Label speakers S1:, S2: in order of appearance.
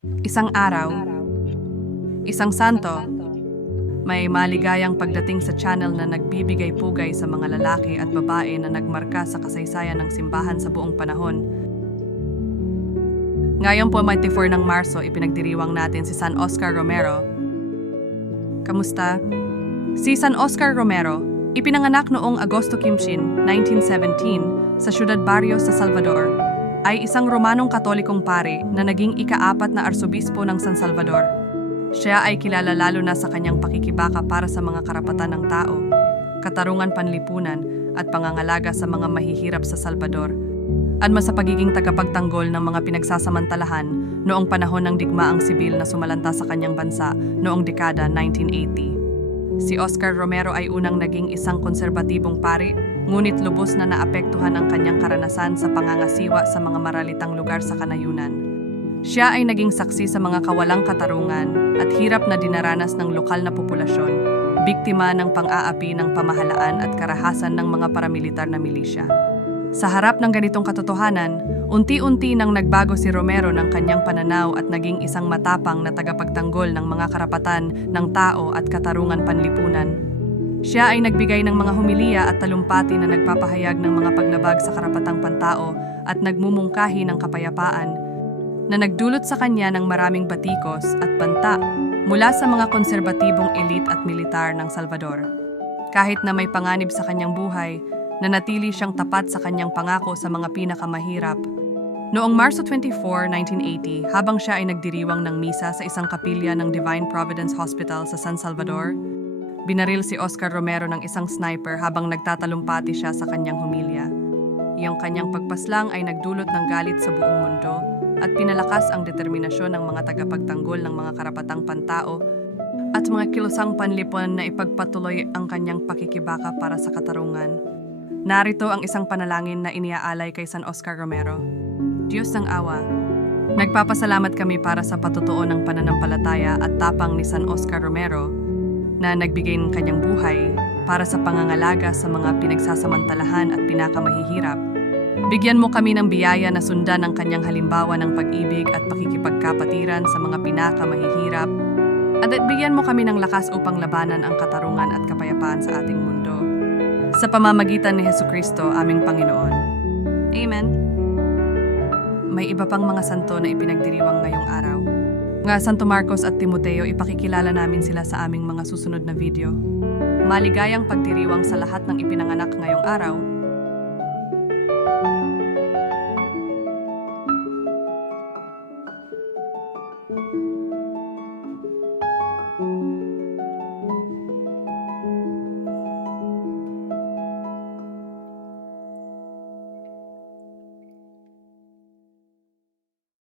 S1: Isang araw, isang santo, may maligayang pagdating sa channel na nagbibigay pugay sa mga lalaki at babae na nagmarka sa kasaysayan ng simbahan sa buong panahon. Ngayon po 24 ng Marso, ipinagdiriwang natin si San Oscar Romero. Kamusta? Si San Oscar Romero, ipinanganak noong Agosto Kimshin, 1917, sa Ciudad Barrios sa Salvador, ay isang Romanong Katolikong pari na naging ikaapat na arsobispo ng San Salvador. Siya ay kilala lalo na sa kanyang pakikibaka para sa mga karapatan ng tao, katarungan panlipunan at pangangalaga sa mga mahihirap sa Salvador, at sa pagiging tagapagtanggol ng mga pinagsasamantalahan noong panahon ng digmaang sibil na sumalanta sa kanyang bansa noong dekada 1980. Si Oscar Romero ay unang naging isang konserbatibong pari, ngunit lubos na naapektuhan ang kanyang karanasan sa pangangasiwa sa mga maralitang lugar sa kanayunan. Siya ay naging saksi sa mga kawalang katarungan at hirap na dinaranas ng lokal na populasyon, biktima ng pang-aapi ng pamahalaan at karahasan ng mga paramilitar na milisya. Sa harap ng ganitong katotohanan, unti-unti nang nagbago si Romero ng kanyang pananaw at naging isang matapang na tagapagtanggol ng mga karapatan ng tao at katarungan panlipunan. Siya ay nagbigay ng mga humiliya at talumpati na nagpapahayag ng mga paglabag sa karapatang pantao at nagmumungkahi ng kapayapaan na nagdulot sa kanya ng maraming batikos at banta mula sa mga konserbatibong elite at militar ng Salvador. Kahit na may panganib sa kanyang buhay, nanatili siyang tapat sa kanyang pangako sa mga pinakamahirap. Noong Marso 24, 1980, habang siya ay nagdiriwang ng misa sa isang kapilya ng Divine Providence Hospital sa San Salvador, binaril si Oscar Romero ng isang sniper habang nagtatalumpati siya sa kanyang humilya. Iyang kanyang pagpaslang ay nagdulot ng galit sa buong mundo at pinalakas ang determinasyon ng mga tagapagtanggol ng mga karapatang pantao at mga kilusang panlipon na ipagpatuloy ang kanyang pakikibaka para sa katarungan. Narito ang isang panalangin na iniaalay kay San Oscar Romero. Diyos ng awa, nagpapasalamat kami para sa patutuo ng pananampalataya at tapang ni San Oscar Romero na nagbigay ng kanyang buhay para sa pangangalaga sa mga pinagsasamantalahan at pinakamahihirap. Bigyan mo kami ng biyaya na sundan ang kanyang halimbawa ng pag-ibig at pakikipagkapatiran sa mga pinakamahihirap at bigyan mo kami ng lakas upang labanan ang katarungan at kapayapaan sa ating mundo. Sa pamamagitan ni Heso Kristo, aming Panginoon. Amen. May iba pang mga santo na ipinagdiriwang ngayong araw. Nga Santo Marcos at Timoteo, ipakikilala namin sila sa aming mga susunod na video. Maligayang pagdiriwang sa lahat ng ipinanganak ngayong araw.